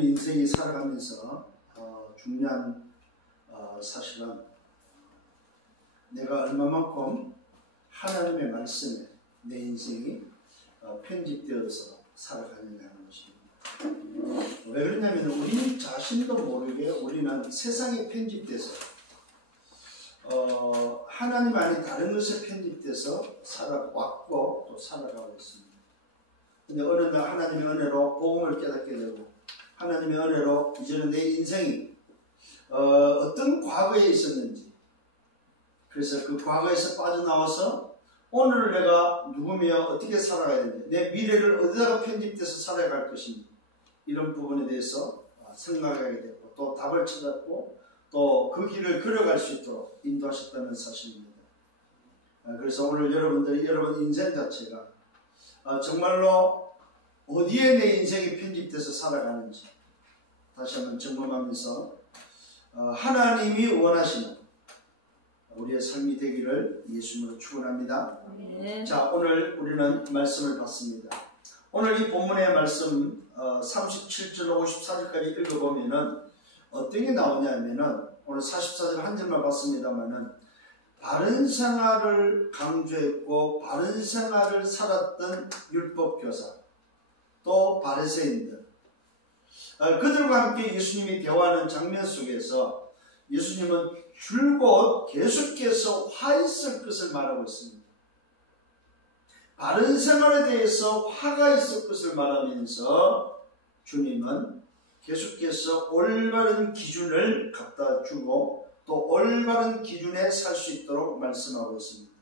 우리 인생이 살아가면서 중요한 사실은 내가 얼마만큼 하나님의 말씀에 내 인생이 편집되어서 살아가느냐 하는 것입니다. 왜 그러냐면 우리 자신도 모르게 우리는 세상에 편집돼서 하나님 안에 다른 것에 편집돼서 살아왔고 또 살아가고 있습니다. 근데 어느 날 하나님의 은혜로 복음을 깨닫게 되고 하나님의 은혜로 이제는 내 인생이 어떤 과거에 있었는지, 그래서 그 과거에서 빠져나와서 오늘 내가 누구며 어떻게 살아가야 되는지, 내 미래를 어디다가 편집돼서 살아갈 것인지, 이런 부분에 대해서 생각하게 되고 또 답을 찾았고 또 그 길을 걸어갈 수 있도록 인도하셨다는 사실입니다. 그래서 오늘 여러분들이 여러분 인생 자체가 정말로 어디에 내 인생이 편집돼서 살아가는지 다시 한번 점검하면서 하나님이 원하시는 우리의 삶이 되기를 예수님으로 축원합니다. 자, 오늘 우리는 말씀을 봤습니다. 오늘 이 본문의 말씀 37절 54절까지 읽어보면은 어떤 게 나오냐면은 오늘 44절 한 절만 봤습니다만은 바른 생활을 강조했고 바른 생활을 살았던 율법교사 또 바리새인들 그들과 함께 예수님이 대화하는 장면 속에서 예수님은 줄곧 계속해서 화 있을 것을 말하고 있습니다. 바른 생활에 대해서 화가 있을 것을 말하면서 주님은 계속해서 올바른 기준을 갖다 주고 또 올바른 기준에 살 수 있도록 말씀하고 있습니다.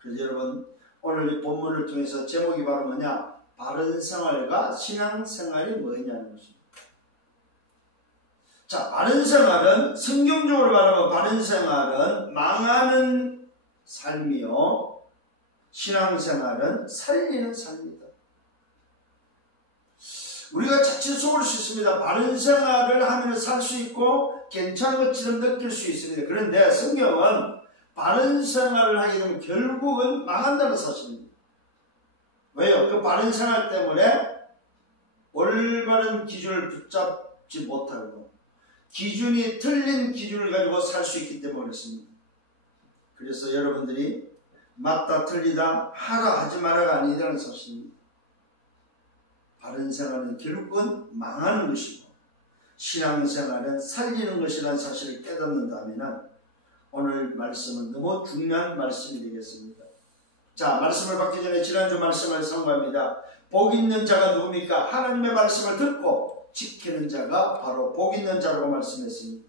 그래서 여러분 오늘 이 본문을 통해서 제목이 바로 뭐냐? 바른 생활과 신앙생활이 뭐냐는 것입니다. 자, 바른 생활은 성경적으로 말하면 바른 생활은 망하는 삶이요 신앙생활은 살리는 삶이다. 우리가 자칫 속을 수 있습니다. 바른 생활을 하면 살 수 있고 괜찮은 것처럼 느낄 수 있습니다. 그런데 성경은 바른 생활을 하게 되면 결국은 망한다는 사실입니다. 왜요? 그 바른 생활 때문에 올바른 기준을 붙잡지 못하고 기준이 틀린 기준을 가지고 살 수 있기 때문에 그렇습니다. 그래서 여러분들이 맞다 틀리다 하라 하지 마라가 아니라는 사실입니다. 바른 생활은 결국은 망하는 것이고 신앙생활은 살리는 것이라는 사실을 깨닫는다면 오늘 말씀은 너무 중요한 말씀이 되겠습니다. 자, 말씀을 받기 전에 지난주 말씀을 선고합니다. 복 있는 자가 누굽니까? 하나님의 말씀을 듣고 지키는 자가 바로 복 있는 자라고 말씀했습니다.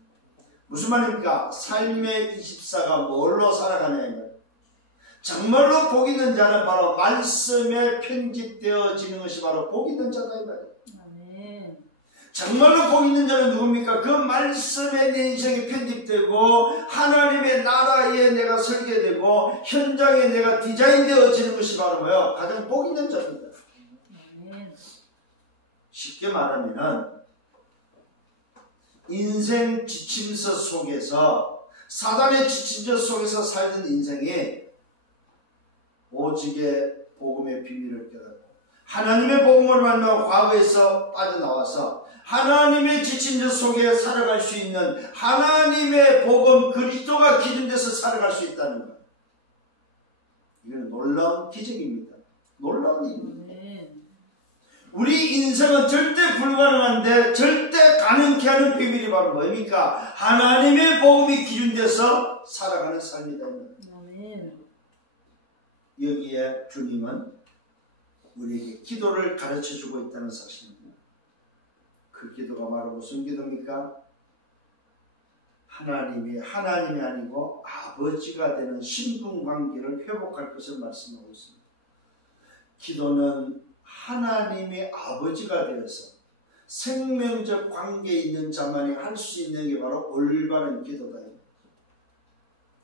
무슨 말입니까? 삶의 24가 뭘로 살아가냐 이 말이에요. 정말로 복 있는 자는 바로 말씀에 편집되어지는 것이 바로 복 있는 자다 이 말이에요. 아멘. 정말로 복 있는 자는 누굽니까? 그 말씀에 내 인생이 편집되고 하나님의 나라에 내가 설계되고 현장에 내가 디자인되어지는 것이 바로 뭐예요? 가장 복 있는 자입니다. 아멘. 쉽게 말하면 인생 지침서 속에서 사단의 지침서 속에서 살던 인생이 오직의 복음의 비밀을 깨닫고 하나님의 복음을 만나고 과거에서 빠져나와서 하나님의 지침서 속에 살아갈 수 있는 하나님의 복음 그리스도가 기준돼서 살아갈 수 있다는 것. 이건 놀라운 기적입니다. 놀라운 일입니다. 우리 인생은 절대 불가능한데 절대 가능케 하는 비밀이 바로 뭡니까? 하나님의 복음이 기준돼서 살아가는 삶이다. 여기에 주님은 우리에게 기도를 가르쳐주고 있다는 사실입니다. 그 기도가 바로 무슨 기도입니까? 하나님이 아니고 아버지가 되는 신분관계를 회복할 것을 말씀하고 있습니다. 기도는 하나님의 아버지가 되어서 생명적 관계에 있는 자만이 할 수 있는 게 바로 올바른 기도다.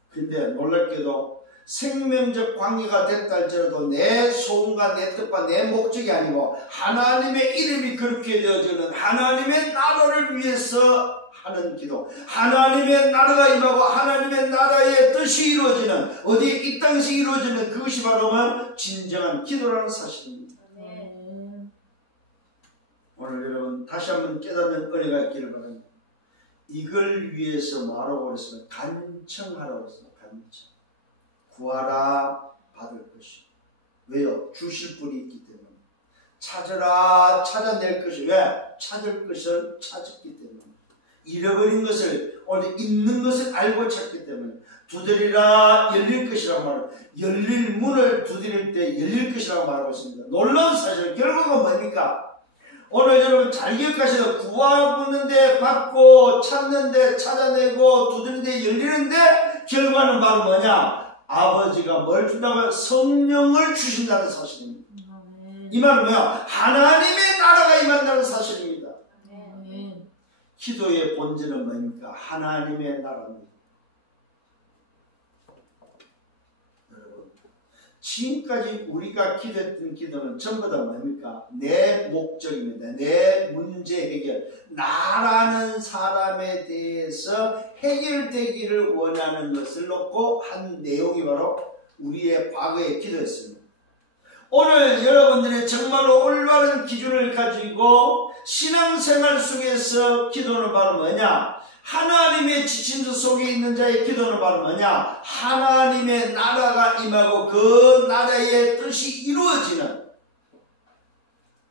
근데 놀랍게도 생명적 관계가 됐다 할지라도 내 소원과 내 뜻과 내 목적이 아니고 하나님의 이름이 그렇게 되어지는 하나님의 나라를 위해서 하는 기도, 하나님의 나라가 임하고 하나님의 나라의 뜻이 이루어지는 어디 이 땅에서 이루어지는 그것이 바로 진정한 기도라는 사실입니다. 오늘 여러분 다시 다시 한번 깨닫는 은혜가 있기를 바랍니다. 이걸 위해서 뭐라고 그랬으면 간청하라고 했습니다. 간청. 구하라 받을 것이. 왜요? 주실 분이 있기 때문에. 찾으라 찾아낼 것이. 왜? 찾을 것을 찾았기 때문에. 잃어버린 것을 오늘 있는 것을 알고 찾기 때문에. 두드리라 열릴 것이라고 말합니다. 열릴 문을 두드릴 때 열릴 것이라고 말하고 있습니다. 놀라운 사실. 결국은 뭡니까? 오늘 여러분 잘 기억하셔서 구하는데 받고 찾는데 찾아내고 두드리는데 열리는데 결과는 바로 뭐냐? 아버지가 뭘 준다고요? 성령을 주신다는 사실입니다. 이 말은 뭐야? 하나님의 나라가 임한다는 사실입니다. 기도의 본질은 뭡니까? 하나님의 나라입니다. 지금까지 우리가 기도했던 기도는 전부 다 뭡니까? 내 목적입니다. 내 문제 해결. 나라는 사람에 대해서 해결되기를 원하는 것을 놓고 한 내용이 바로 우리의 과거의 기도였습니다. 오늘 여러분들이 정말로 올바른 기준을 가지고 신앙생활 속에서 기도는 바로 뭐냐? 하나님의 지침서 속에 있는 자의 기도는 바로 뭐냐? 하나님의 나라가 임하고 그 나라의 뜻이 이루어지는,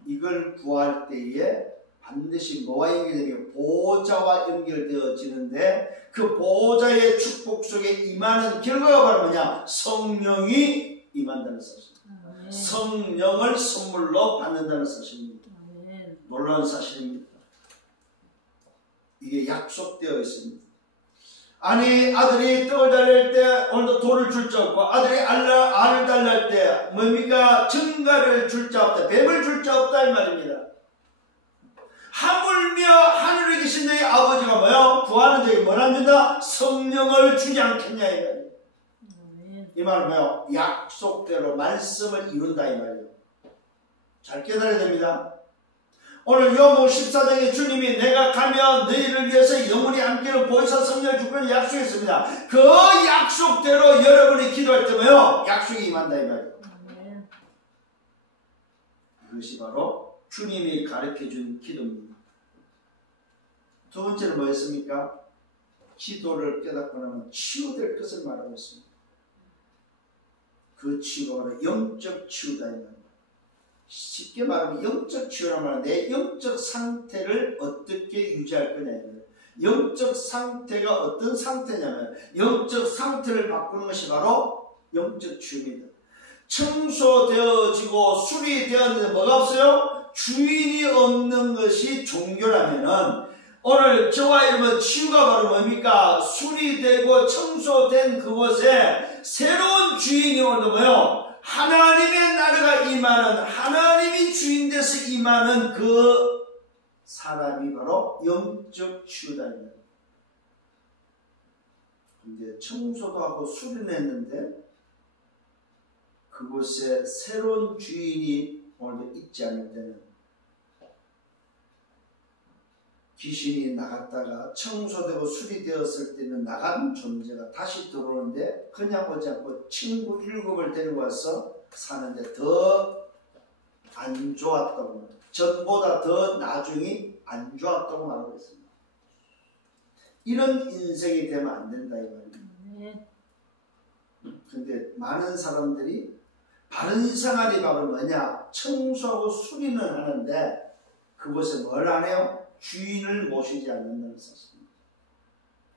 이걸 구할 때에 반드시 뭐와 연결되면 보호자와 연결되어지는데, 그 보호자의 축복 속에 임하는 결과가 바로 뭐냐? 성령이 임한다는 사실입니다. 성령을 선물로 받는다는 사실입니다. 놀라운 사실입니다. 이게 약속되어 있습니다. 아니, 아들이 떡을 달랄 때 오늘도 돌을 줄 자 없고, 아들이 알을 달랄 때 뭡니까? 증가를 줄 자 없다, 뱀을 줄 자 없다 이 말입니다. 하물며 하늘에 계신 너희 아버지가 뭐요? 구하는 자에게 뭘 안 준다? 성령을 주지 않겠냐 이 말이에요. 이 말은 뭐요? 약속대로 말씀을 이룬다 이 말이에요. 잘 깨달아야 됩니다. 오늘 요한복음 14장에 주님이 내가 가면 너희를 위해서 영원히 함께는 보혜사 성령을 줄 것을 약속했습니다. 그 약속대로 여러분이 기도할 때 뭐요? 약속이 임한다 이 말이에요. 이것이 바로 주님이 가르쳐준 기도입니다. 두 번째는 뭐였습니까? 기도를 깨닫고 나면 치유될 것을 말하고 있습니다. 그 치유가 바로 영적 치유다 이 말입니다. 쉽게 말하면 영적 치유란 말은 내 영적 상태를 어떻게 유지할 거냐. 영적 상태가 어떤 상태냐면 영적 상태를 바꾸는 것이 바로 영적 치유입니다. 청소되어지고 수리되었는데 뭐가 없어요? 주인이 없는 것이 종교라면은 오늘 저와 여러분 치유가 바로 뭡니까? 수리되고 청소된 그곳에 새로운 주인이 오는 뭐요? 하나님의 나라가 임하는, 하나님이 주인 돼서 임하는 그 사람이 바로 영적 치유다입니다. 근데 청소도 하고 수리는 했는데 그곳에 새로운 주인이 오늘도 있지 않을 때는 귀신이 나갔다가 청소되고 수리되었을 때는 나간 존재가 다시 들어오는데 그냥 오지 않고 친구 7을 데리고 와서 사는데 더 안 좋았다고, 전보다 더 나중이 안 좋았다고 말하고 있습니다. 이런 인생이 되면 안 된다 이 말입니다. 근데 많은 사람들이 바른 생활이 바로 뭐냐? 청소하고 수리는 하는데 그곳에 뭘 안 해요? 주인을 모시지 않는다는 사실입니다.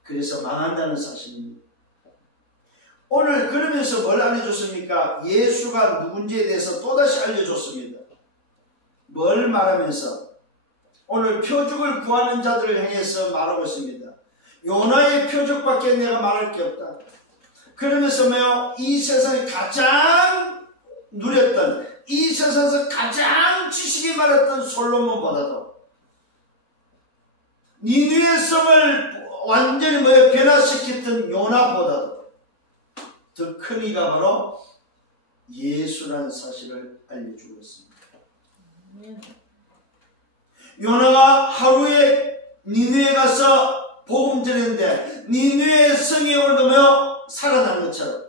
그래서 망한다는 사실입니다. 오늘 그러면서 뭘 알려줬습니까? 예수가 누군지에 대해서 또다시 알려줬습니다. 뭘 말하면서? 오늘 표적을 구하는 자들을 향해서 말하고 있습니다. 요나의 표적밖에 내가 말할 게 없다. 그러면서 뭐요? 이 세상에 가장 누렸던, 이 세상에서 가장 지식이 많았던 솔로몬보다도 니느웨 성을 완전히 뭐예요? 변화시켰던 요나보다도 더 큰 이가 바로 예수라는 사실을 알려주고 있습니다. 요나가 하루에 니느웨에 가서 복음 전했는데 니느웨 성이 오늘도 뭐요? 살아난 것처럼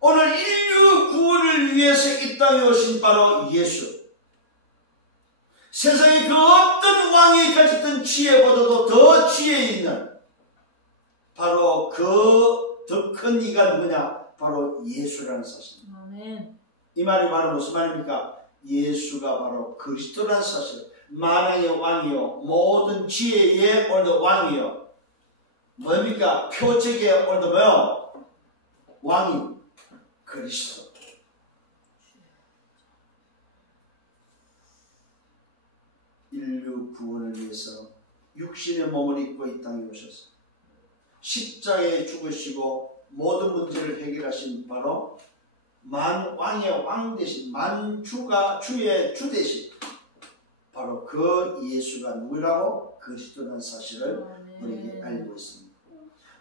오늘 인류 구원을 위해서 이 땅에 오신 바로 예수, 세상에 그 어떤 왕이 가졌던 지혜보다도 더 지혜 있는 바로 그 더 큰 이가 누구냐? 바로 예수라는 사실입니다. 아멘. 이 말이 바로 무슨 말입니까? 예수가 바로 그리스도라는 사실. 만왕의 왕이요, 모든 지혜의 오늘도 왕이요. 뭡니까? 표적의 오늘도 뭐요? 왕이 그리스도. 인류 구원을 위해서 육신의 몸을 입고 이 땅에 오셔서 십자가에 죽으시고 모든 문제를 해결하신 바로 만왕의 왕 대신 만주가 주의 주 대신 바로 그 예수가 누구라고? 그리스도라는 사실을 우리에게 알고 있습니다.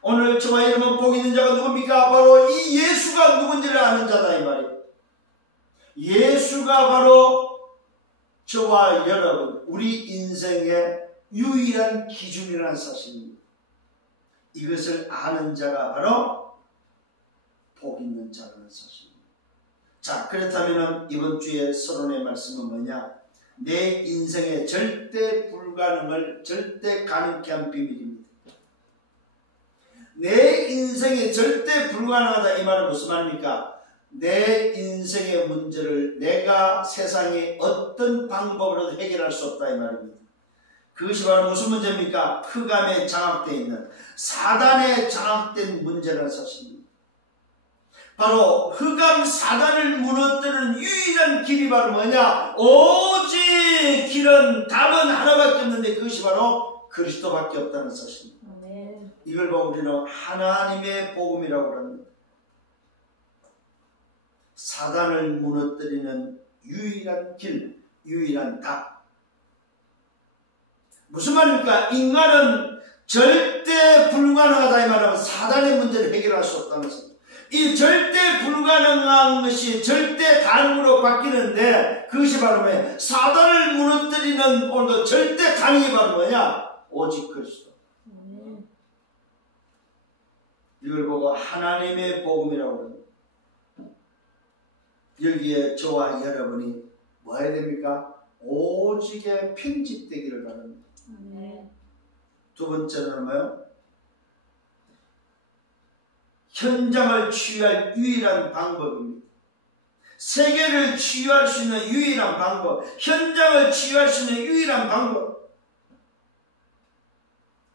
오늘 저와 여러분 복 있는 자가 누굽니까? 바로 이 예수가 누군지를 아는 자다 이 말이에요. 예수가 바로 저와 여러분 우리 인생의 유일한 기준이라는 사실입니다. 이것을 아는 자가 바로 복 있는 자라는 사실입니다. 자, 그렇다면 이번 주에 서론의 말씀은 뭐냐? 내 인생의 절대 불가능을 절대 가능케 한 비밀입니다. 내 인생의 절대 불가능하다 이 말은 무슨 말입니까? 내 인생의 문제를 내가 세상에 어떤 방법으로도 해결할 수 없다 이 말입니다. 그것이 바로 무슨 문제입니까? 흑암에 장악되어 있는 사단에 장악된 문제라는 사실입니다. 바로 흑암 사단을 무너뜨리는 유일한 길이 바로 뭐냐? 오직 길은 답은 하나밖에 없는데 그것이 바로 그리스도밖에 없다는 사실입니다. 아멘. 이걸 보고 우리는 하나님의 복음이라고 합니다. 사단을 무너뜨리는 유일한 길, 유일한 답. 무슨 말입니까? 인간은 절대 불가능하다 이 말하면 사단의 문제를 해결할 수 없다는 것입니다. 이 절대 불가능한 것이 절대 가능으로 바뀌는데 그것이 바로 뭐예요? 사단을 무너뜨리는 오늘도 절대 가능이 바로 뭐냐? 오직 그리스도. 이걸 보고 하나님의 복음이라고 합니다. 여기에 저와 여러분이 뭐 해야 됩니까? 오직에 편집되기를 바랍니다. 두 번째는 뭐예요? 현장을 치유할 유일한 방법입니다. 세계를 치유할 수 있는 유일한 방법, 현장을 치유할 수 있는 유일한 방법.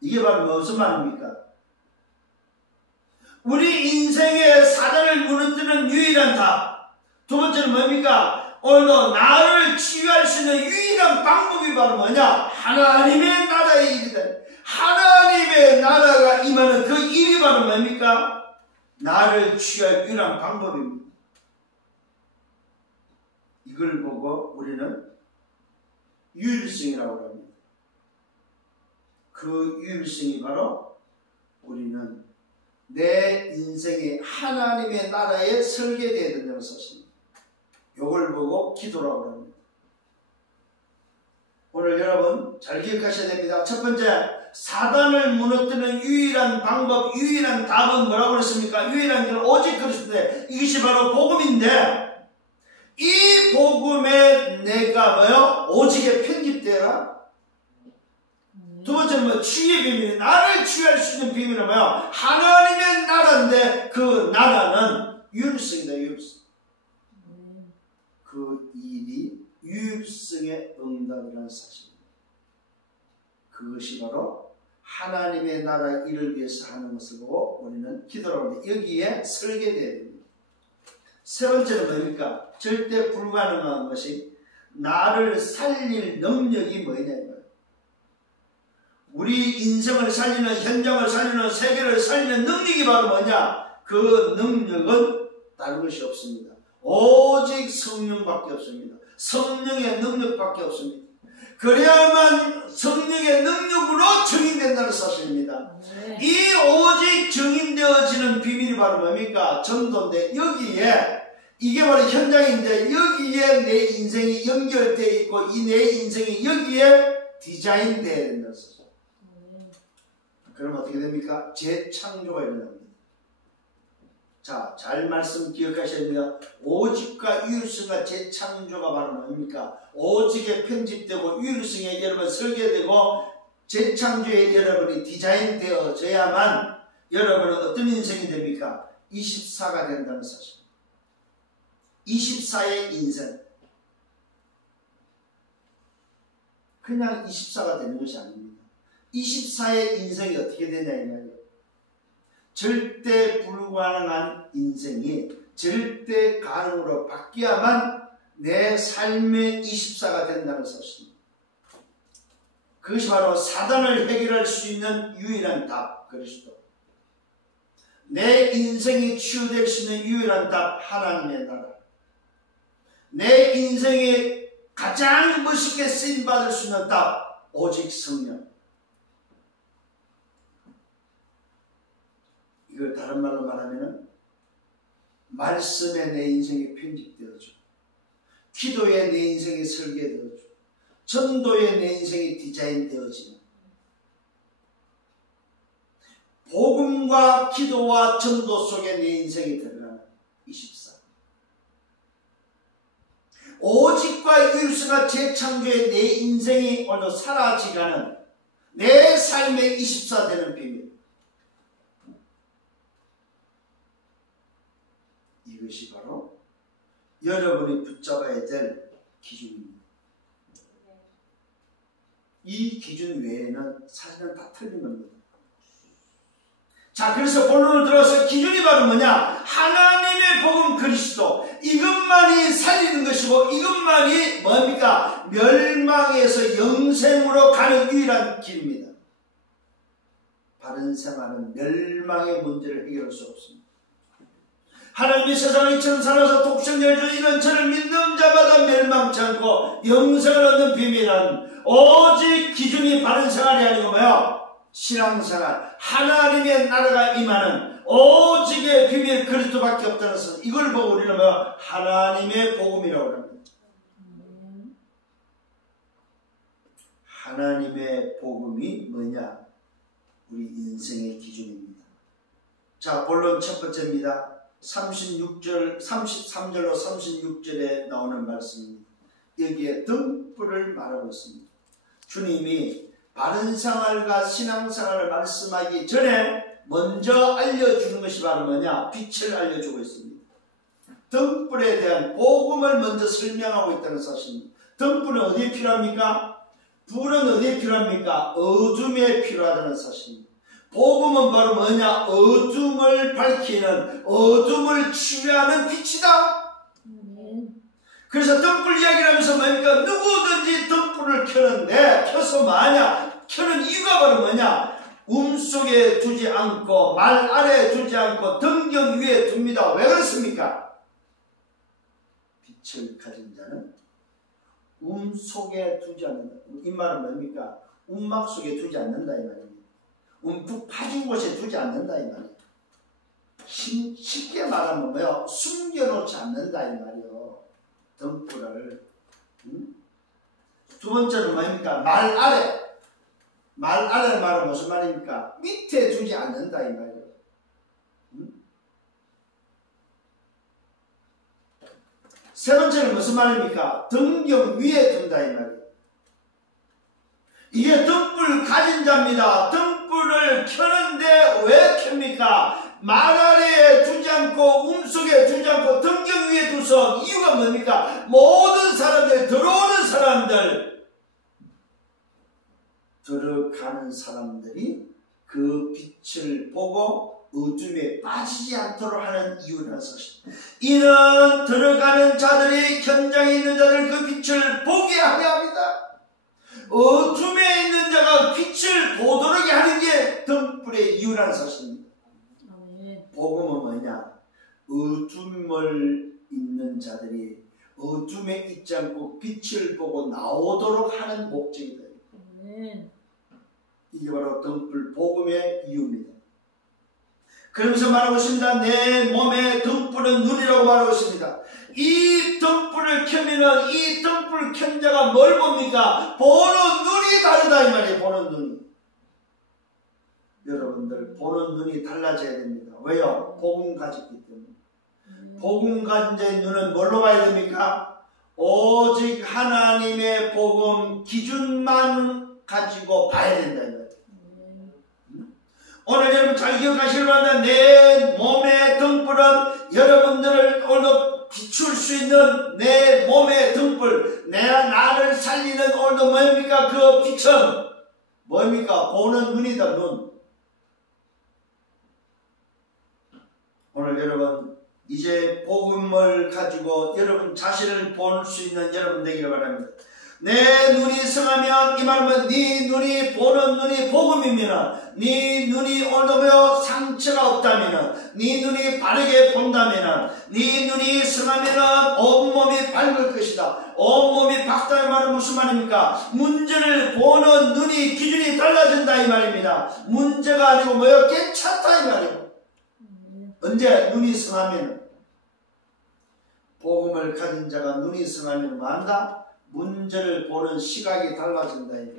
이게 바로 무슨 말입니까? 우리 인생의 사단을 무너뜨리는 유일한 답. 두 번째는 뭡니까? 오늘도 나를 치유할 수 있는 유일한 방법이 바로 뭐냐? 하나님의 나라의 일이다. 하나님의 나라가 임하는 그 일이 바로 뭡니까? 나를 치유할 유일한 방법입니다. 이걸 보고 우리는 유일성이라고 합니다. 그 유일성이 바로 우리는 내 인생이 하나님의 나라에 설계되어야 된다는 사실입니다. 이걸 보고 기도라고 합니다. 오늘 여러분 잘 기억하셔야 됩니다. 첫 번째, 사단을 무너뜨리는 유일한 방법, 유일한 답은 뭐라고 그랬습니까? 유일한 길은 오직 그리스도인데 이것이 바로 복음인데 이 복음에 내가 뭐요? 오직에 편집되라. 두 번째는 뭐 치유의 비밀, 나를 치유할 수 있는 비밀은 뭐요? 하나님의 나라인데 그 나라는 유일성이다. 유일성. 그 일이 유일성의 응답이라는 사실입니다. 그것이 바로 하나님의 나라 일을 위해서 하는 것을 보고 우리는 기도를 하는데 여기에 설계되어야 됩니다. 세 번째는 뭡니까? 절대 불가능한 것이 나를 살릴 능력이 뭐냐. 우리 인생을 살리는, 현장을 살리는, 세계를 살리는 능력이 바로 뭐냐? 그 능력은 다른 것이 없습니다. 오직 성령밖에 없습니다. 성령의 능력밖에 없습니다. 그래야만 성령의 능력으로 증인된다는 사실입니다. 이 오직 증인되어지는 비밀이 바로 뭡니까? 전도인데 여기에 이게 바로 현장인데 여기에 내 인생이 연결되어 있고 이 내 인생이 여기에 디자인되어야 된다는 사실. 그럼 어떻게 됩니까? 재창조가 일어납니다. 자, 잘 말씀 기억하셔야 돼요. 오직과 유일성과 재창조가 바로 뭡니까? 오직에 편집되고 유일성에 여러분 설계되고 재창조에 여러분이 디자인되어져야만 여러분은 어떤 인생이 됩니까? 24가 된다는 사실. 24의 인생. 그냥 24가 되는 것이 아닙니다. 24의 인생이 어떻게 되냐 이 말이에요. 절대 불가능한 인생이 절대 가능으로 바뀌어야만 내 삶의 24가 된다는 사실입니다. 그것이 바로 사단을 해결할 수 있는 유일한 답, 그리스도. 내 인생이 치유될 수 있는 유일한 답, 하나님의 나라. 내 인생에 가장 멋있게 쓰임받을 수 있는 답, 오직 성령. 이걸 다른 말로 말하면 말씀에 내 인생이 편집되어져, 기도에 내 인생이 설계되어져, 전도에 내 인생이 디자인되어지는, 복음과 기도와 전도 속에 내 인생이 들어가는 24. 오직과 유일성과 재창조에 내 인생이 오늘도 사라지가는 내 삶의 24 되는 비밀. 이것이 바로 여러분이 붙잡아야 될 기준입니다. 이 기준 외에는 사실은 다 틀린 겁니다. 자, 그래서 본론을 들어서 기준이 바로 뭐냐? 하나님의 복음 그리스도. 이것만이 살리는 것이고 이것만이 뭡니까? 멸망에서 영생으로 가는 유일한 길입니다. 바른 생활은 멸망의 문제를 해결할 수 없습니다. 하나님이 세상을 이처럼 살아서 독생자를 주 이는 저를 믿는 자마다 멸망치 않고 영생을 얻는 비밀은 오직 기준이 바른 생활이 아니고 뭐요? 신앙생활, 하나님의 나라가 임하는 오직의 비밀 그리스도밖에 없다는 것은 이걸 보고 우리는 뭐 하나님의 복음이라고 합니다. 하나님의 복음이 뭐냐? 우리 인생의 기준입니다. 자, 본론 첫 번째입니다. 33절로 36절에 나오는 말씀입니다. 여기에 등불을 말하고 있습니다. 주님이 바른 생활과 신앙생활을 말씀하기 전에 먼저 알려주는 것이 바로 뭐냐? 빛을 알려주고 있습니다. 등불에 대한 복음을 먼저 설명하고 있다는 사실입니다. 등불은 어디에 필요합니까? 불은 어디에 필요합니까? 어둠에 필요하다는 사실입니다. 복음은 바로 뭐냐? 어둠을 밝히는, 어둠을 치유하는 빛이다. 그래서 등불 이야기를 하면서 뭡니까? 누구든지 등불을 켜는데, 켜서 뭐하냐? 켜는 이유가 바로 뭐냐? 속에 두지 않고, 말 아래에 두지 않고, 등경 위에 둡니다. 왜 그렇습니까? 빛을 가진 자는 속에 두지 않는다. 이 말은 뭡니까? 움막 속에 두지 않는다 이 말입니다. 움푹 파진 곳에 두지 않는다 이 말이에요. 쉽게 말하면 뭐요? 숨겨놓지 않는다 이 말이에요. 등불을. 두 번째는 뭐입니까? 말 아래. 말 아래 말은 무슨 말입니까? 밑에 두지 않는다 이 말이에요. 세 번째는 무슨 말입니까? 등경 위에 둔다 이 말이에요. 이게 등불 가진 자입니다. 등불을 켜는데 왜 켭니까? 말 아래에 두지 않고 속에 두지 않고 등경 위에 두서 이유가 뭡니까? 모든 사람들, 들어오는 사람들, 들어가는 사람들이 그 빛을 보고 어둠에 빠지지 않도록 하는 이유라는 사실. 이는 들어가는 자들이 현장에 있는 자들 그 빛을 보게 하게 합니다. 어둠에 있는 자가 빛을 보도록 하는 게 등불의 이유라는 사실입니다. 복음은 뭐냐? 어둠을 있는 자들이 어둠에 있지 않고 빛을 보고 나오도록 하는 목적이다. 이게 바로 등불 복음의 이유입니다. 그러면서 말하고 있습니다. 내 몸의 등불은 눈이라고 말하고 있습니다. 이 등불을 켜면은 이 등불 켠 자가 뭘 봅니까? 보는 눈이 다르다 이 말이에요. 보는 눈이. 여러분들 보는 눈이 달라져야 됩니다. 왜요? 복음 가졌기 때문에. 복음 가진 자의 눈은 뭘로 봐야 됩니까? 오직 하나님의 복음 기준만 가지고 봐야 된다. 오늘 여러분 잘 기억하시길 바랍니다. 내 몸의 등불은 여러분들을 오늘도 비출 수 있는 내 몸의 등불, 나를 살리는 오늘도 뭡니까? 그 빛은 뭡니까? 보는 눈이다. 눈. 오늘 여러분 이제 복음을 가지고 여러분 자신을 볼 수 있는 여러분 되기를 바랍니다. 내 눈이 성하면, 이 말은 네 눈이 보는 눈이 복음이면, 네 눈이 오늘도 상처가 없다면, 네 눈이 바르게 본다면, 네 눈이 성하면 온몸이 밝을 것이다. 온몸이 밝다는 말은 무슨 말입니까? 문제를 보는 눈이 기준이 달라진다 이 말입니다. 문제가 아니고 뭐요? 괜찮다 이 말이에요. 언제? 눈이 성하면. 복음을 가진 자가 눈이 성하면 뭐 한다? 문제를 보는 시각이 달라진다 이게.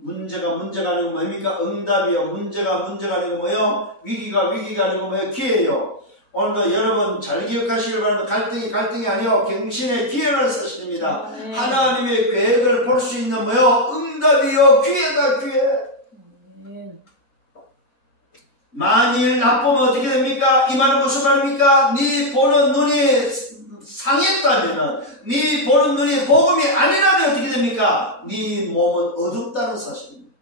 문제가 아니고 뭡니까? 응답이요. 문제가 아니고 뭐요? 위기가 아니고 뭐요? 기회요. 오늘도 여러분 잘 기억하시길 바랍니다. 갈등이 아니요. 갱신의 기회를 사실입니다. 하나님의 계획을 볼 수 있는 뭐요? 응답이요. 기회다 기회. 만일 나쁘면 어떻게 됩니까? 이 말은 무슨 말입니까? 네 보는 눈이 상했다면, 네 보는 눈이 복음이 아니라면 어떻게 됩니까? 네 몸은 어둡다는 사실입니다.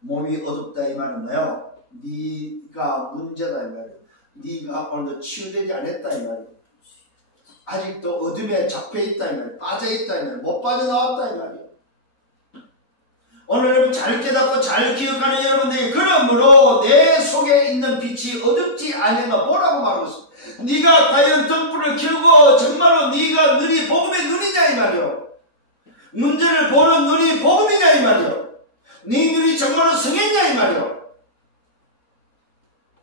몸이 어둡다 이 말은 뭐예요? 네가 문제다 이 말이에요. 네가 오늘도 치유되지 않았다 이 말이에요. 아직도 어둠에 잡혀있다 이 말이에요. 빠져있다 이 말이에요. 못 빠져나왔다 이 말이에요. 오늘 여러분 잘 깨닫고 잘 기억하는 여러분들이 그러므로 내 속에 있는 빛이 어둡지 않은가 보라고 말하고 있습니다. 네가 과연 등불을 켜고 정말로 네가 눈이 복음의 눈이냐 이 말이요. 문제를 보는 눈이 복음이냐 이 말이요. 네 눈이 정말로 성했냐 이 말이요.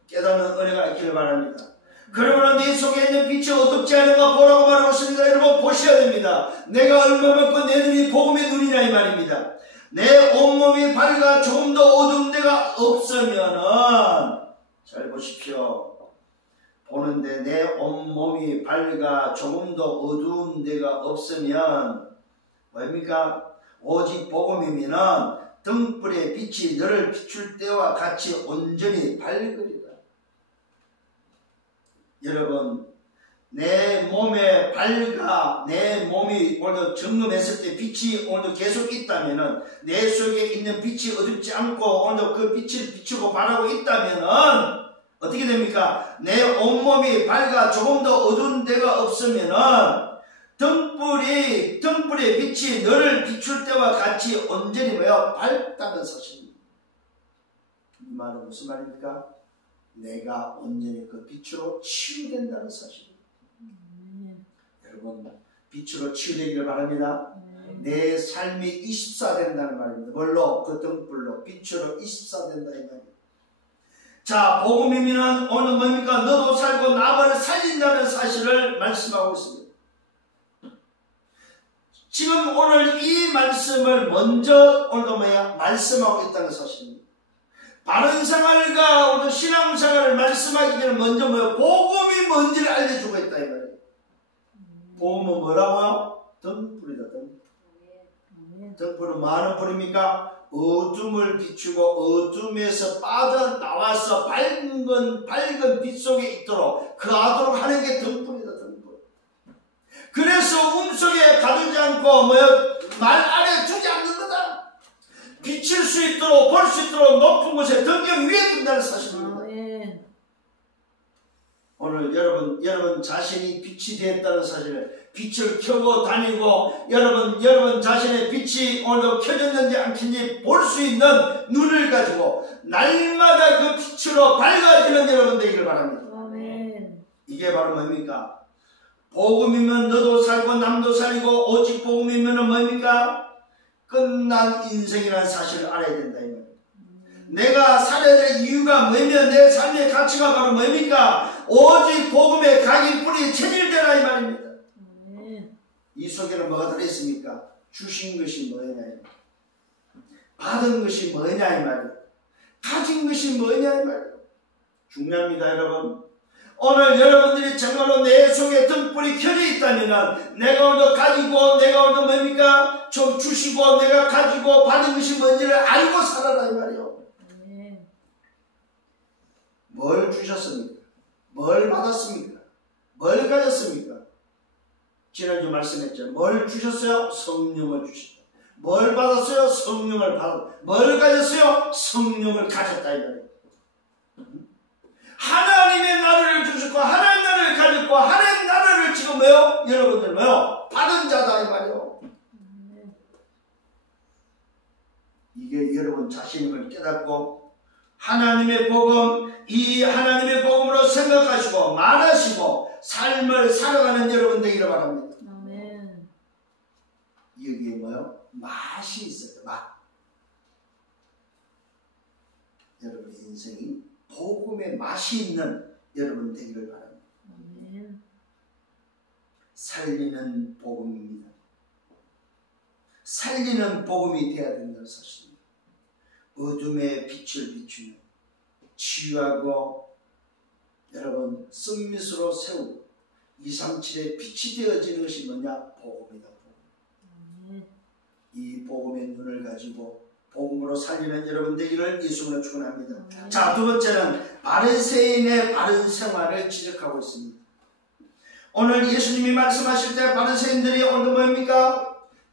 깨닫는 은혜가 있기를 바랍니다. 그러므로 네 속에 있는 빛이 어둡지 않은가 보라고 말하고 있습니다. 여러분 보셔야 됩니다. 내가 얼마만큼 내 눈이 복음의 눈이냐 이 말입니다. 내 온몸이 밝아 조금 더 어두운 데가 없으면은, 잘 보십시오. 보는데 내 온몸이 밝아 조금 더 어두운 데가 없으면 뭡니까? 오직 복음이면은 등불의 빛이 너를 비출 때와 같이 온전히 밝으리라. 여러분 내 몸에 밝아, 내 몸이 오늘도 점검했을 때 빛이 오늘도 계속 있다면은, 내 속에 있는 빛이 어둡지 않고 오늘도 그 빛을 비추고 바라고 있다면은 어떻게 됩니까? 내 온몸이 밝아 조금 더 어두운 데가 없으면은 등불의 빛이 너를 비출 때와 같이 온전히 뭐야? 밝다는 사실입니다. 이 말은 무슨 말입니까? 내가 온전히 그 빛으로 치유된다는 사실입니다. 여러분 빛으로 치유되기를 바랍니다. 내 삶이 24된다는 말입니다. 뭘로? 그 등불로 빛으로 24된다 이 말입니다. 자, 복음이면 오늘 뭡니까? 너도 살고 남을 살린다는 사실을 말씀하고 있습니다. 지금 오늘 이 말씀을 먼저 오늘도 말씀하고 있다는 사실입니다. 바른 생활과 오늘 신앙생활을 말씀하기 전에 먼저 복음이 뭔지를 알려주고 있다 이 말이에요. 복음은 뭐라고요? 등불이다. 등불은 뭐 하는 불입니까? 어둠을 비추고 어둠에서 빠져나와서 밝은 빛 속에 있도록 그하도록 하는 게 등불이다. 등불. 그래서 속에 가두지 않고 말 아래 두지 않는 거다. 비칠 수 있도록 볼 수 있도록 높은 곳에 등경 위에 둔다는 사실입니다. 오늘 여러분 자신이 빛이 되었다는 사실을, 빛을 켜고 다니고 여러분 자신의 빛이 오늘도 켜졌는지 안 켜졌는지 볼 수 있는 눈을 가지고 날마다 그 빛으로 밝아지는 여러분 되기를 바랍니다. 아멘. 이게 바로 뭡니까? 복음이면 너도 살고 남도 살리고, 오직 복음이면 뭡니까? 끝난 인생이라는 사실을 알아야 된다. 내가 살아야 될 이유가 뭐냐면 내 삶의 가치가 바로 뭡니까? 오직 복음의 각인뿌리 체질되라 이 말입니다. 이 속에는 뭐가 들어있습니까? 주신 것이 뭐냐? 받은 것이 뭐냐 이 말이에요. 가진 것이 뭐냐 이 말이에요. 중요합니다 여러분. 오늘 여러분들이 정말로 내 속에 등불이 켜져 있다면 내가 오늘 가지고 내가 오늘 뭡니까? 좀 주시고 내가 가지고 받은 것이 뭔지를 알고 살아라 이 말이에요. 뭘 주셨습니까? 뭘 받았습니까? 뭘 가졌습니까? 지난주 말씀했죠. 뭘 주셨어요? 성령을 주셨다. 뭘 받았어요? 성령을 받았다. 뭘 가졌어요? 성령을 가졌다 이 말이에요. 하나님의 나라를 주셨고 하나님 나라를 가졌고 하나님 나라를 지금 뭐요? 여러분들 뭐요? 받은 자다 이 말이에요. 이게 여러분 자신임을 깨닫고 하나님의 복음, 이 하나님의 복음으로 생각하시고 말하시고 삶을 살아가는 여러분 되기를 바랍니다. 아멘. 여기에 뭐요? 맛이 있어요. 맛. 여러분의 인생이 복음의 맛이 있는 여러분 되기를 바랍니다. 아멘. 살리는 복음입니다. 살리는 복음이 되어야 된다는 사실입니다. 어둠의 빛을 비추며 치유하고 여러분 썩밋으로 세우고 237의 빛이 되어지는 것이 뭐냐? 복음이다. 복음. 이 복음의 눈을 가지고 복음으로 살리는 여러분 되기를 예수님으로 축원합니다. 자, 두 번째는 바리새인의 바른 생활을 지적하고 있습니다. 오늘 예수님이 말씀하실 때 바리새인들이 오늘 뭡니까?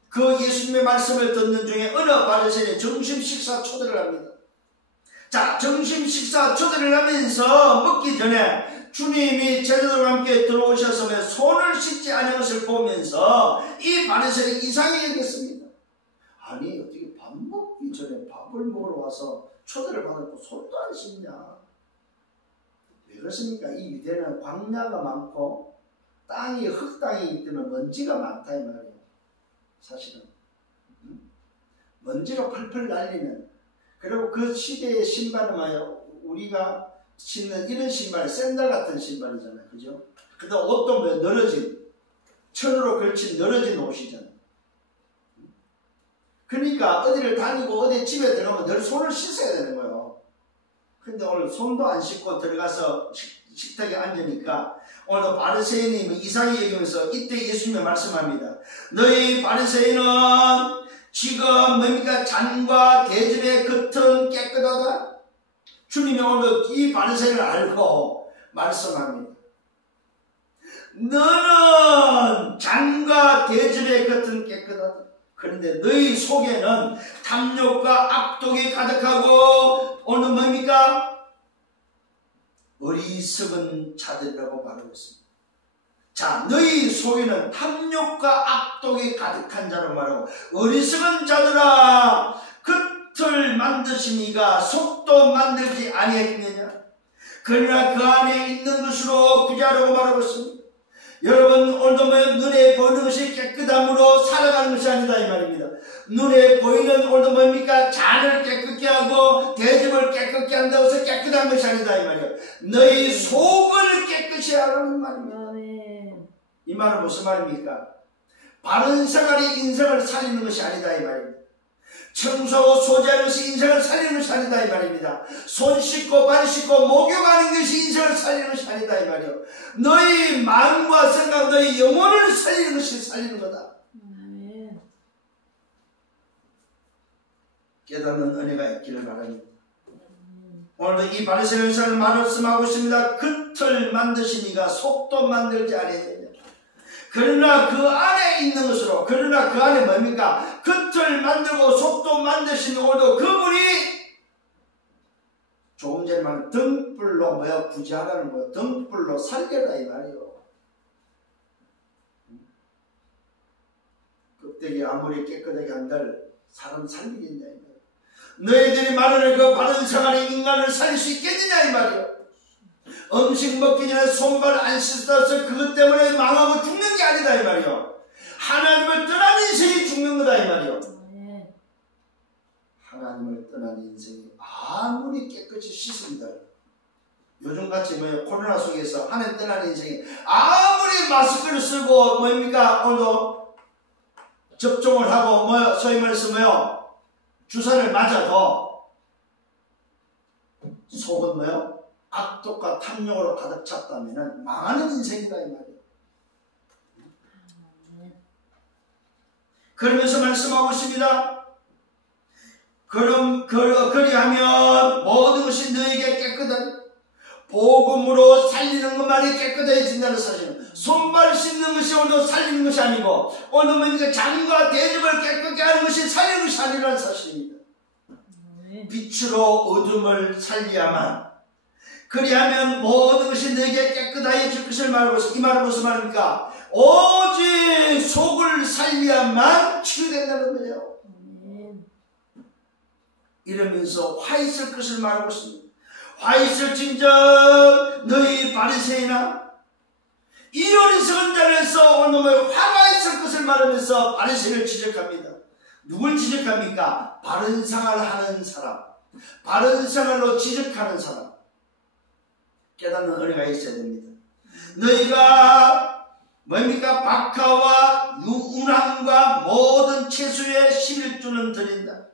그 예수님의 말씀을 듣는 중에 어느 바리새인이 점심 식사 초대를 합니다. 자, 점심 식사 초대를 하면서 먹기 전에 주님이 제자들과 함께 들어오셔서 손을 씻지 않은 것을 보면서 이 바리새인이 이상히 여겼습니다. 아니 어떻게 밥 먹기 전에 밥을 먹으러 와서 초대를 받았고 손도 안 씻냐? 왜 그렇습니까? 이 유대는 광야가 많고 땅이 흙땅이기 때문에 먼지가 많다 이 말이에요. 사실은 먼지가 펄펄 날리는, 그리고 그 시대의 신발은 뭐예요? 우리가 신는 이런 신발, 샌들 같은 신발이잖아요. 그죠? 근데 옷도 뭐 늘어진, 천으로 걸친 늘어진 옷이잖아요. 그러니까 어디를 다니고 어디 집에 들어가면 늘 손을 씻어야 되는 거예요. 근데 오늘 손도 안 씻고 들어가서 식탁에 앉으니까 오늘 바리새인이 이상히 여기면서 이때 예수님이 말씀합니다. 너희 바리새인은 지금 뭡니까? 잔과 대접의 겉은 깨끗하다. 주님이 오늘 이 바리새인을 알고 말씀합니다. 너는 잔과 대접의 겉은 깨끗하다. 그런데 너희 속에는 탐욕과 악독이 가득하고 오늘 뭡니까? 어리석은 자들이라고 말하고 있습니다. 자, 너희 속에는 탐욕과 악독이 가득한 자로 말하고 어리석은 자들아, 겉을 만드신 이가 속도 만들지 아니했느냐? 그러나 그 안에 있는 것으로 구자라고 말하고 있습니다. 여러분, 오늘도 눈에 보이는 것이 깨끗함으로 살아가는 것이 아니다 이 말입니다. 눈에 보이는 오늘도 뭡니까? 잔을 깨끗게 하고 대접을 깨끗게 한다고 해서 깨끗한 것이 아니다 이 말이에요. 너희 속을 깨끗이 하라는 말입니다. 이 말은 무슨 말입니까? 바른 생활이 인생을 살리는 것이 아니다 이 말입니다. 청소하고 소지하는 것이 인생을 살리는 것이 아니다 이 말입니다. 손 씻고 발 씻고 목욕하는 것이 인생을 살리는 것이 아니다 이 말이에요. 너희 마음과 생각, 너희 영혼을 살리는 것이 살리는 거다. 깨닫는 은혜가 있기를 바랍니다. 오늘도 이 바리새인을 말씀하고 있습니다. 겉을 만드신 이가 속도 만들지 아니하느냐. 그러나 그 안에 있는 것으로, 그러나 그 안에 뭡니까? 겉을 만들고 속도 만드신 오늘도 그분이 조금 전에 말한 등불로 뭐야? 구제하라는 거야. 등불로 살려라 이 말이에요. 껍데기 아무리 깨끗하게 한들 사람 살리겠냐 이 말이에요. 너희들이 말하는 그 바른 생활이 인간을 살릴 수 있겠느냐 이 말이에요. 음식 먹기 전에 손발 안 씻어서 그것 때문에 망하고 죽는 게 아니다 이 말이에요. 하나님을 떠난 인생이 죽는 거다 이 말이에요. 하나님을 떠난 인생이 아무리 깨끗이 씻은들, 요즘같이 코로나 속에서 하나님 떠난 인생이 아무리 마스크를 쓰고 뭡니까? 오늘도 접종을 하고 소위 말해서 주사를 맞아도 속은 뭐요? 악독과 탐욕으로 가득 찼다면 망하는 인생이다 이 말이에요. 그러면서 말씀하고 있습니다. 그리하면 모든 것이 너에게 깨끗한 복음으로 살리는 것만이 깨끗해진다는 사실은 손발 씻는 것이 오늘 살리는 것이 아니고 오늘 장과 대접을 깨끗게 하는 것이 살리는 것이 아니라는 사실입니다. 빛으로 어둠을 살리야만 그리하면 모든 것이 너에게 깨끗하여질 것을 말하고 있습니다. 이 말은 무슨 말입니까? 오직 속을 살려야만 치유된다는 거예요. 이러면서 화 있을 것을 말하고 있습니다. 화 있을진저 너희 바리새인아 이런 선자에서 오늘 화가 있을 것을 말하면서 바리새인을 지적합니다. 누굴 지적합니까? 바른 생활을 하는 사람, 바른 생활로 지적하는 사람. 깨닫는 은혜가 있어야 됩니다. 너희가 뭡니까? 박하와 운항과 모든 채소의 11조는 드린다.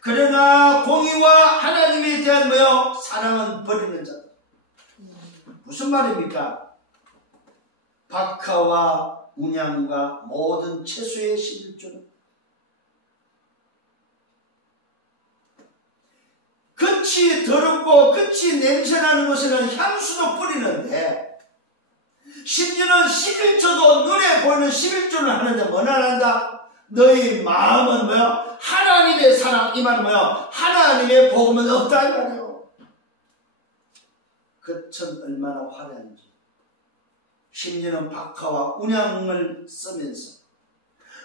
그러나 공의와 하나님에 대한 뭐요? 사랑은 버리는 자다. 무슨 말입니까? 박하와 운양과 모든 채소의 11조는 끝이 더럽고 끝이 냄새나는 것에는 향수도 뿌리는데 심지어는 11조도 눈에 보이는 11조를 하는데 뭐나 한다? 너희 마음은 뭐요? 하나님의 사랑, 이 말은 뭐요? 하나님의 복음은 없다 이 말이요. 그천 얼마나 화려한지. 심지어는 박하와 운양을 쓰면서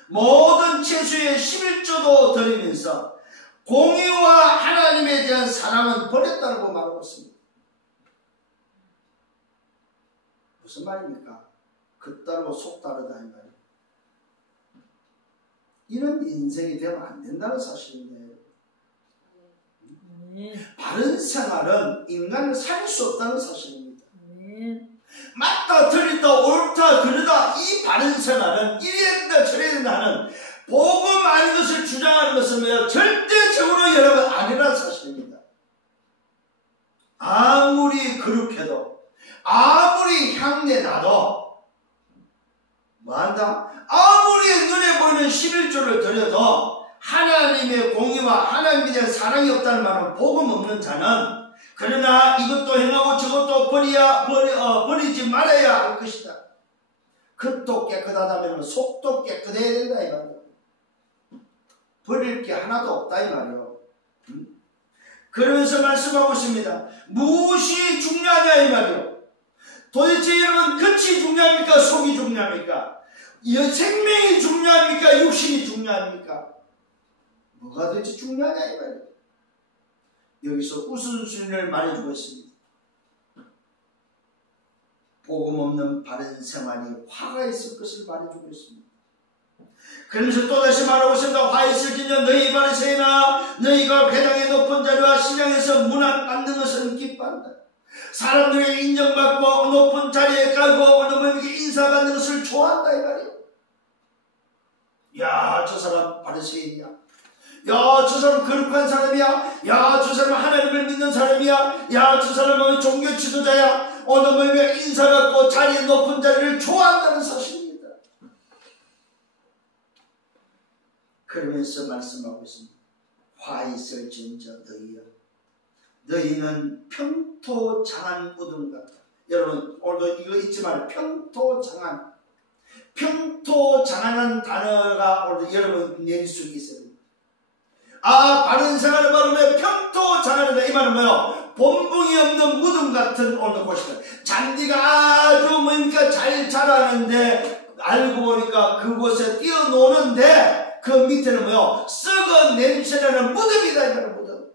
모든 채소의 11조도 드리면서 공의와 하나님에 대한 사랑은 버렸다고 말하고 있습니다. 무슨 말입니까? 겉다르고 속다르다 이 말이에요. 이런 인생이 되면 안 된다는 사실인데 바른 생활은 인간을 살 수 없다는 사실입니다. 맞다 틀리다 옳다 그르다 이 바른 생활은 이래야 된다 저래야 된다 하는 복음 아닌 것을 주장하는 것은 절대적으로 여러분 아니라는 사실입니다. 아무리 거룩해도 아무리 향내나도 뭐한다? 아무리 눈에 보이는 11조를 드려도 하나님의 공의와 하나님에 대한 사랑이 없다는 말은 복음 없는 자는 그러나 이것도 행하고 저것도 버리지 말아야 할 것이다. 겉도 깨끗하다면 속도 깨끗해야 된다 이 말이에요. 버릴 게 하나도 없다 이 말이에요. 그러면서 말씀하고 있습니다. 무엇이 중요하냐 이 말이에요. 도대체 여러분 끝이 중요합니까? 속이 중요합니까? 생명이 중요합니까? 육신이 중요합니까? 뭐가 도대체 중요하냐 이 말이에요. 여기서 우선순위를 말해주고 있습니다. 복음 없는 바른 생활이 화가 있을 것을 말해주고 있습니다. 그러면서 또다시 말하고 있습니다. 화 있을지냐 너희 바리새인아 너희가 회당의 높은 자리와 시장에서 문안 받는 것은 기뻐한다. 사람들에게 인정받고 높은 자리에 깔고 어느분에게 인사받는 것을 좋아한다 이 말이에요. 야, 저 사람 바리새인이야. 야, 저 사람 거룩한 사람이야. 야, 저 사람 하나님을 믿는 사람이야. 야, 저 사람은 종교 지도자야. 어느분에게 인사받고 자리에 높은 자리를 좋아한다는 사실입니다. 그러면서 말씀하고 있습니다. 화 있을진저 너희여 너희는 평토장한 우등 같다. 여러분 오늘도 이거 잊지 말아요. 평토장한. 평토장한은 단어가 오늘 여러분 내릴 수 있어요. 아, 바른 생활을 말하면 평토장한이다. 이 말은 뭐예요? 본붕이 없는 무덤 같은 오늘 곳이다. 잔디가 아주 뭡니까 잘 자라는데 알고 보니까 그곳에 뛰어노는데 그 밑에는 뭐예요? 썩은 냄새나는 무덤이다. 이 말은 무덤.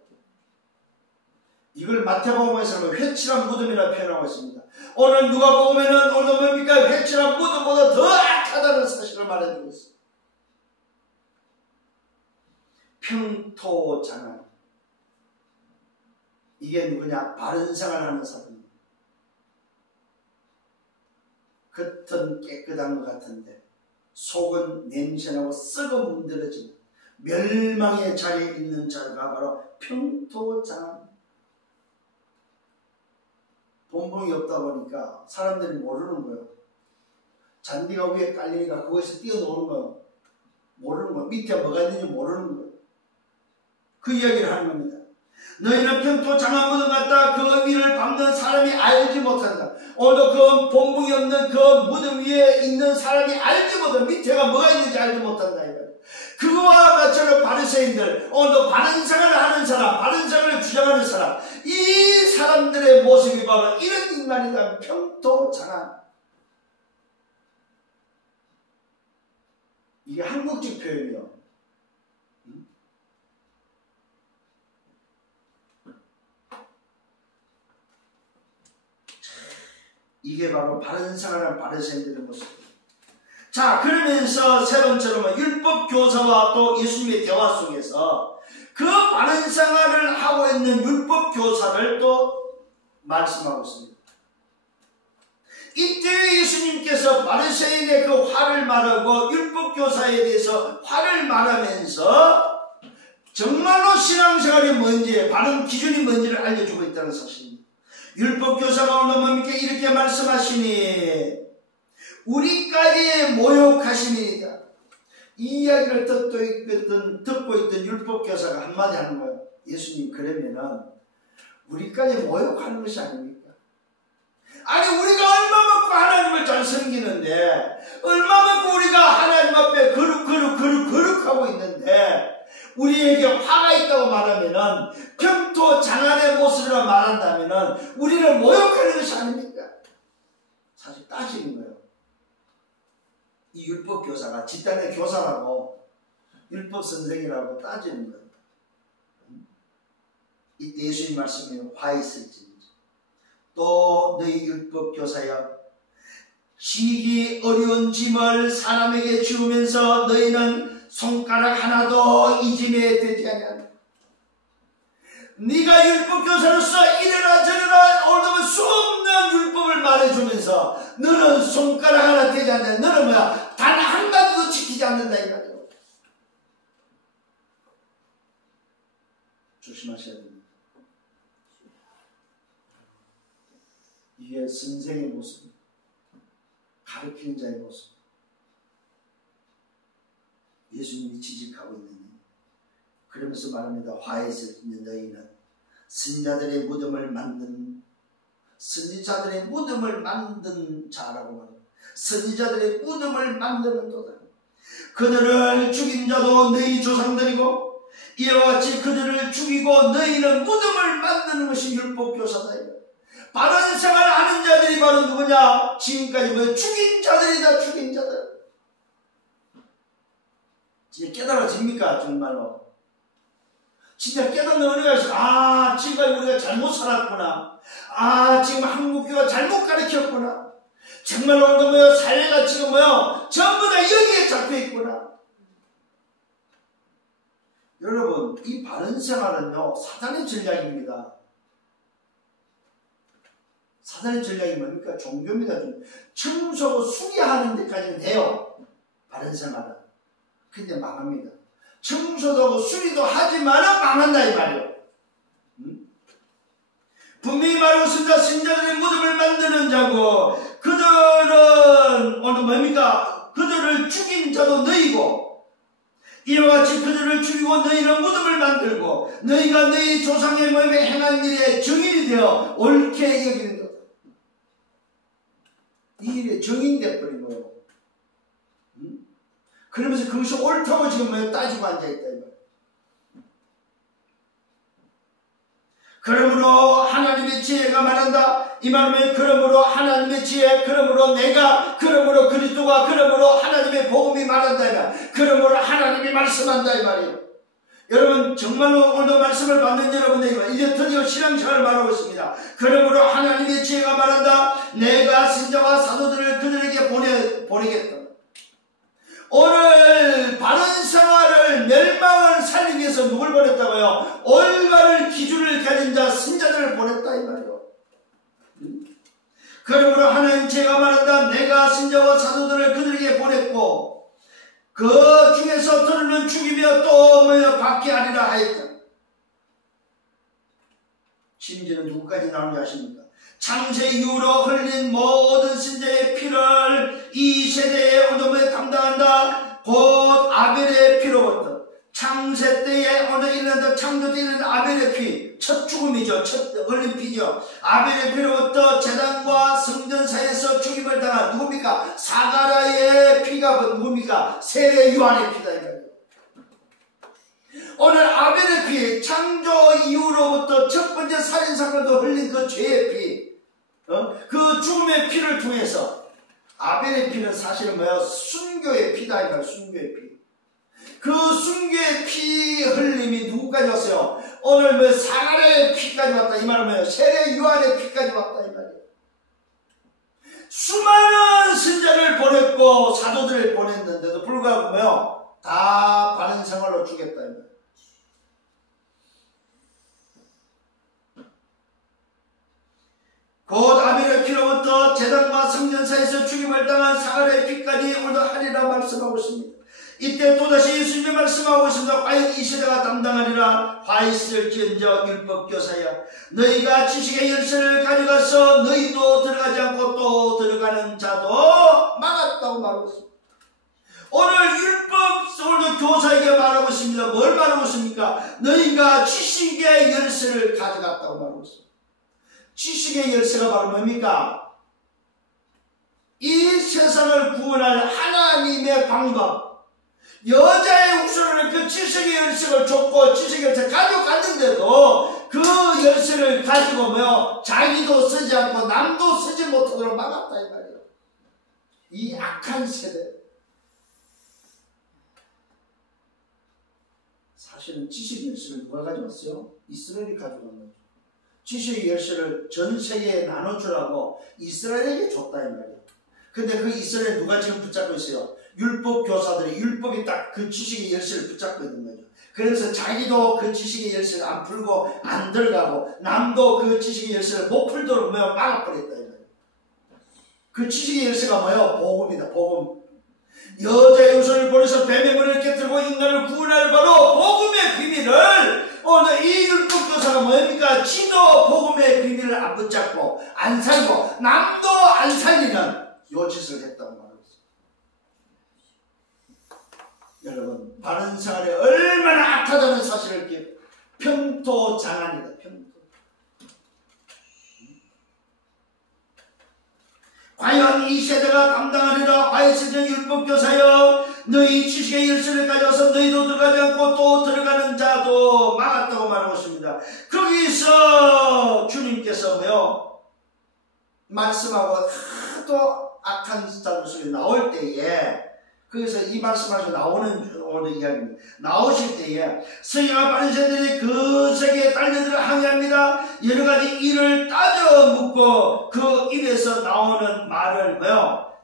이걸 마태복음에서는 회칠한 무덤이라 표현하고 있습니다. 오늘 누가 보면은 오늘 뭡니까? 회칠한 무덤보다 더 악하다는 사실을 말해주고 있습니다. 평토장한. 이게 누구냐? 바른 생활하는 사람입니다. 겉은 깨끗한 것 같은데 속은 냄새나고 썩어 문드러지는 멸망의 자리에 있는 자가 바로 평토장한. 본봉이 없다 보니까 사람들이 모르는 거예요. 잔디가 위에 깔리니까 거기서 뛰어노는 거 모르는 거예요. 밑에 뭐가 있는지 모르는 거예요. 그 이야기를 하는 겁니다. 너희는 평토장한 무덤 같다. 그 위를 밟는 사람이 알지 못한다. 오늘도 그 본봉이 없는 그 무덤 위에 있는 사람이 알지 못한다. 밑에가 뭐가 있는지 알지 못한다. 그와 같이 바리새인들, 오늘도 바른 생활을 하는 사람, 바른 생활을 주장하는 사람, 이 사람들의 모습이 바로 이런 인간이다. 평토장한. 이게 한국식 표현이요. 이게 바로 바른 생활을 바리새인들의 모습입니다. 자, 그러면서 세 번째로 율법 교사와 또 예수님의 대화 속에서 그 바른 생활을 하고 있는 율법 교사를 또 말씀하고 있습니다. 이때 예수님께서 바리새인의 그 화를 말하고 율법 교사에 대해서 화를 말하면서 정말로 신앙생활이 뭔지, 바른 기준이 뭔지를 알려주고 있다는 사실입니다. 율법 교사가 오늘 뭡니까? 이렇게 말씀하시니 우리까지 모욕하심이니이다. 이 이야기를 듣고 있던 율법교사가 한마디 하는 거예요. 예수님, 그러면은 우리까지 모욕하는 것이 아닙니까? 아니, 우리가 얼마만큼 하나님을 잘 섬기는데, 얼마만큼 우리가 하나님 앞에 거룩하고 있는데, 우리에게 화가 있다고 말하면은, 평토장안의 모습이라 말한다면은 우리를 모욕하는 것이 아닙니까? 사실 따지는 거예요. 이 율법 교사가 집단의 교사라고 율법 선생이라고 따지는 겁니다. 이때 예수님 말씀에 화 있을지. 또 너희 율법 교사여, 지기 어려운 짐을 사람에게 지우면서 너희는 손가락 하나도 이짐에 되지 않냐. 네가 율법 교사로서 이래라 저래라 오늘도 수 없는 율법을 말해주면서 너는 손가락 하나 되지 않는다. 너는 뭐야? 단 한 가지도 지키지 않는다 이 말이에요. 조심하셔야 됩니다. 이게 선생의 모습, 가르치는 자의 모습. 예수님이 지직하고 있는 일. 그러면서 말합니다. 화에서 있는 너희는 선지자들의 무덤을 만든 자라고 말합니다. 선지자들의 무덤을 만드는도다. 그들을 죽인 자도 너희 조상들이고 이와 같이 그들을 죽이고 너희는 무덤을 만드는 것이 율법교사다. 바른 생활을 하는 자들이 바로 누구냐? 지금까지 뭐 죽인 자들이다. 죽인 자들. 진짜 깨달아집니까? 정말로 진짜 깨닫는 은혜가 있어. 지금까지 우리가 잘못 살았구나. 지금 한국교가 잘못 가르쳤구나. 정말로 오늘도 뭐요? 사회가 지금 뭐요? 전부 다 여기에 잡혀있구나. 여러분, 이 바른 생활은요, 사단의 전략입니다. 사단의 전략이 뭡니까? 종교입니다. 청소하고 수리하는 데까지는 돼요. 바른 생활은. 근데 망합니다. 청소도 하고 수리도 하지만은 망한다 이 말이에요. 분명히 말하고 있습니다. 신자들의 무덤을 만드는 자고 그들은 오늘 뭡니까? 그들을 죽인 자도 너희고 이와 같이 그들을 죽이고 너희는 무덤을 만들고 너희가 너희 조상의 몸에 행한 일에 증인이 되어 옳게 여기는 것. 이 일에 증인이 되어버린 거예요. 그러면서 그것이 옳다고 지금 뭐 따지고 앉아있다. 그러므로 하나님의 지혜가 말한다. 이 말은 그러므로 하나님의 지혜, 그러므로 그리스도가, 그러므로 하나님의 복음이 말한다. 그러므로 하나님이 말씀한다 이 말이에요. 여러분 정말로 오늘도 말씀을 받는 여러분들 이제 드디어 신앙생활을 말하고 있습니다. 그러므로 하나님의 지혜가 말한다. 내가 선지자와 사도들을 그들에게 보내겠다. 오늘 바른 생활을 멸망을 살리기 위해서 누굴 보냈다고요? 올바른 기준을 가진 자 선지자들을 보냈다 이 말이에요. 그러므로 하나님 제가 말한다. 내가 선지자와 사도들을 그들에게 보냈고 그 중에서 들으면 죽이며 또 뭐여 박해하리라 하였다. 심지어는 누구까지 나오는지 아십니까? 창세 이후로 흘린 모든 신자의 피를 이 세대에 오늘에 담당한다. 곧 아벨의 피로부터 창세 때에 오늘 일어난다. 창조 때 일어난 아벨의 피, 첫 죽음이죠. 첫 흘린 피죠. 아벨의 피로부터 제단과 성전 사이에서 죽임을 당한 누굽니까? 사가라의 피가 누굽니까? 세례 요한의 피다. 오늘 아벨의 피, 창조 이후로부터 첫 번째 살인사건도 흘린 그 죄의 피, 그 죽음의 피를 통해서 아벨의 피는 사실은 뭐야? 순교의 피다. 이 말이야. 순교의 피. 그 순교의 피 흘림이 누구까지 왔어요? 오늘 뭐 사가랴의 피까지 왔다. 이 말은 뭐예요? 세례 요한의 피까지 왔다. 이 말이에요. 수많은 신자를 보냈고 사도들을 보냈는데도 불구하고 뭐요? 다 바른 생활로 죽였다. 이 말이에요. 곧 아벨의 피로부터 제단과 성전 사이에서 죽임을 당한 사가랴의 피까지 오늘도 하리라 말씀하고 있습니다. 이때 또다시 예수님이 말씀하고 있습니다. 과연 이 세대가 담당하리라. 화 있을지언정 율법교사야, 너희가 지식의 열쇠를 가져가서 너희도 들어가지 않고 또 들어가는 자도 막았다고 말하고 있습니다. 오늘 오늘 교사에게 말하고 있습니다. 뭘 말하고 있습니까? 너희가 지식의 열쇠를 가져갔다고 말하고 있습니다. 지식의 열쇠가 바로 뭡니까? 이 세상을 구원할 하나님의 방법. 여자의 욱수를 그 지식의 열쇠를 줬고 지식의 열쇠를 가져갔는데도 그 열쇠를 가지고 자기도 쓰지 않고 남도 쓰지 못하도록 막았다 이 말이에요. 이 악한 세대. 사실은 지식의 열쇠를 누가 가져왔어요? 이스라엘이 가져간 거죠. 지식의 열쇠를 전 세계에 나눠주라고 이스라엘에게 줬다 이 말이에요. 근데 그 이스라엘 누가 지금 붙잡고 있어요? 율법 교사들이 율법이 딱 그 지식의 열쇠를 붙잡고 있는 거죠. 그래서 자기도 그 지식의 열쇠를 안 풀고 안 들어가고 남도 그 지식의 열쇠를 못 풀도록 막아버렸다 이 말이에요. 그 지식의 열쇠가 뭐예요? 복음이다. 복음. 여자의 우선을 보내서 뱀의 머리를 깨뜨리고 인간을 구원할 바로 복음의 비밀을 오늘 이 율법교사가 뭡니까? 지도 복음의 비밀을 안 붙잡고 안 살고 남도 안 살리는 요 짓을 했다고 말하고 있습니다. 여러분, 바른 생활에 얼마나 악하다는 사실을 평토장안이다. 평토. 과연 이 세대가 감당하리라. 과연 율법교사여, 너희 지식의 열쇠를 가져와서 너희도 들어가지 않고 또 들어가는 자도 막았다고 말하고 있습니다. 거기서 주님께서 말씀하고 하도 악한 자들 속에 나올 때에, 그래서 이 말씀하시고 나오는 오늘 이야기입니다. 나오실 때에 서기와 바리새인들이 그 세계의 딸내들을 항의합니다. 여러 가지 일을 따져 묻고 그 입에서 나오는 말을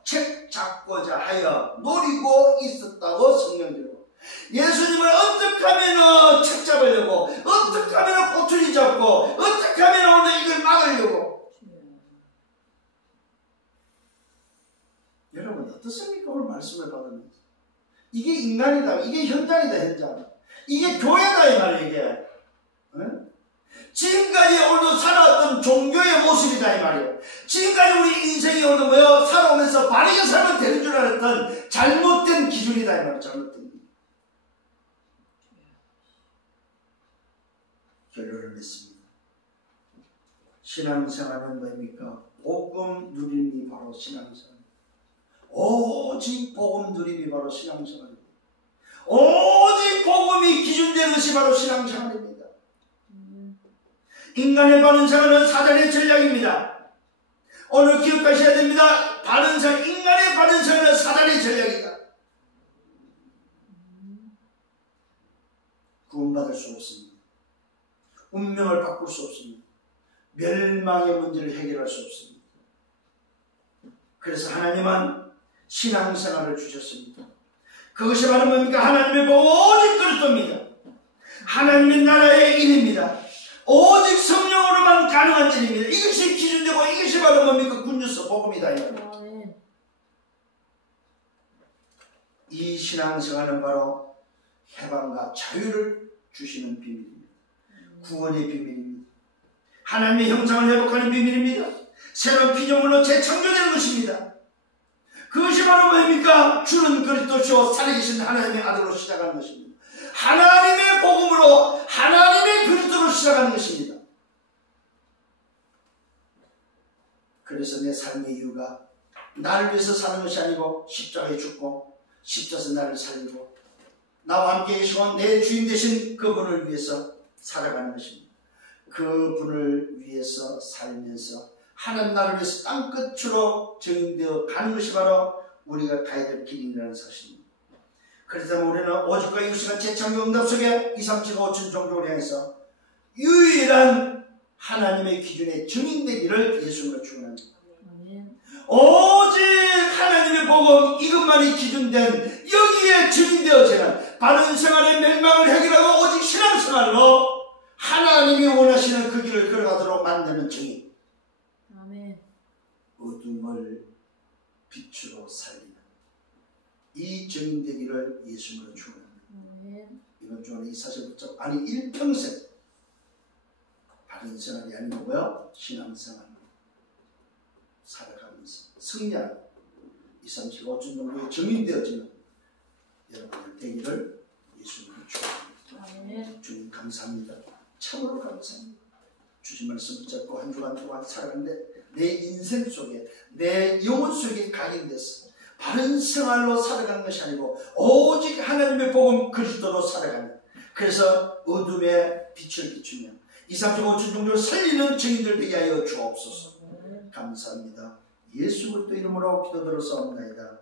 책 잡고자 하여 노리고 있었다고 성경대로. 예수님을 어떻게 하면 책 잡으려고, 어떻게 하면 꼬투리 잡고, 어떻게 하면 오늘 이걸 막으려고. 여러분 어떻습니까? 오늘 말씀을 받으면서 이게 인간이다. 이게 현장이다. 현장. 이게 교회다 이 말이에요. 이게 지금까지 오늘도 살아왔던 종교의 모습이다 이 말이에요. 지금까지 우리 인생이 오늘 살아오면서 바르게 살면 되는 줄 알았던 잘못된 기준이다 이 말이에요. 잘못된. 결론을 냈습니다. 신앙생활은 뭡니까? 복음 누림이 바로 신앙생활. 오직 복음 누림이 바로 신앙생활입니다. 오직 복음이 기준되는 것이 바로 신앙생활입니다. 인간의 바른 생활은 사단의 전략입니다. 오늘 기억하셔야 됩니다. 바른 생활, 인간의 바른 생활은 사단의 전략이다. 구원받을 수 없습니다. 운명을 바꿀 수 없습니다. 멸망의 문제를 해결할 수 없습니다. 그래서 하나님은 신앙생활을 주셨습니다. 그것이 바로 뭡니까? 하나님의 복, 오직 그리스도입니다. 하나님의 나라의 일입니다. 오직 성령으로만 가능한 일입니다. 이것이 기준되고 이것이 바로 뭡니까? 굿뉴스 복음이다. 이 신앙생활은 바로 해방과 자유를 주시는 비밀입니다. 구원의 비밀입니다. 하나님의 형상을 회복하는 비밀입니다. 새로운 피조물로 재창조되는 것입니다. 그것이 바로 뭡니까? 주는 그리스도시요 살아계신 하나님의 아들로 시작하는 것입니다. 하나님의 복음으로 하나님의 그리스도로 시작하는 것입니다. 그래서 내 삶의 이유가 나를 위해서 사는 것이 아니고 십자가에 죽고 십자가에서 나를 살리고 나와 함께 계시고 내 주인 되신 그분을 위해서 살아가는 것입니다. 그분을 위해서 살면서 하나님 나를 위해서 땅끝으로 증인되어 가는 것이 바로 우리가 가야 될 길이라는 사실입니다. 그렇다면 우리는 오직과 이웃과 재창조 응답 속에 2, 3, 7, 5, 5천 종족을 향해서 유일한 하나님의 기준에 증인되기를 예수님으로 축원합니다. 오직 하나님의 복음 이것만이 기준된 여기에 증인되어지는 바른 생활의 멸망을 해결하고 오직 신앙생활로 하나님이 원하시는 그 길을 걸어가도록 만드는 증인. 아멘. 어둠을 빛으로 살리는 이 증인되기를 예수님으로 축원합니다. 이번 주간에 이 사실 붙잡고 아니 일평생 바른 생활이 아니고 뭐요? 신앙생활 살아가면서 승리하는 2, 3, 7, 5천 정도의 증인되어지는 여러분들 되기를 예수님으로 축원합니다. 주님 감사합니다. 참으로 감사합니다. 주신 말씀 붙잡고 한 주간 동안 살아가는데 내 인생 속에 내 영혼 속에 각인돼서 바른 생활로 살아가는 것이 아니고 오직 하나님의 복음 그리스도로 살아가는, 그래서 어둠에 빛을 비추며 2, 3, 5천 정도를 살리는 증인들 되게 하여 주옵소서. 감사합니다. 예수 그리스도 이름으로 기도드렸사옵나이다.